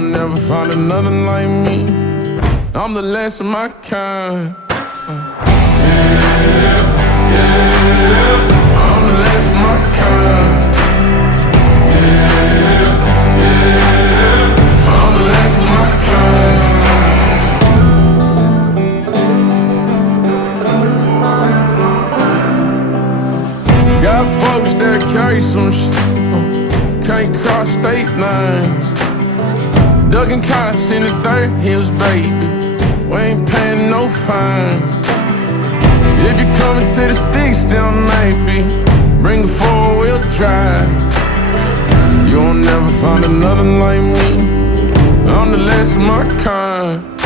You'll never find another like me. I'm the last of my kind. I'm the last of my kind. I'm the last of my kind. Got folks that carry some shit, can't cross state lines. Ducking cops in the dirt hills, baby. We ain't paying no fines. If you're coming to the sticks, then maybe bring a four-wheel drive. You'll never find another like me. I'm the last of my kind.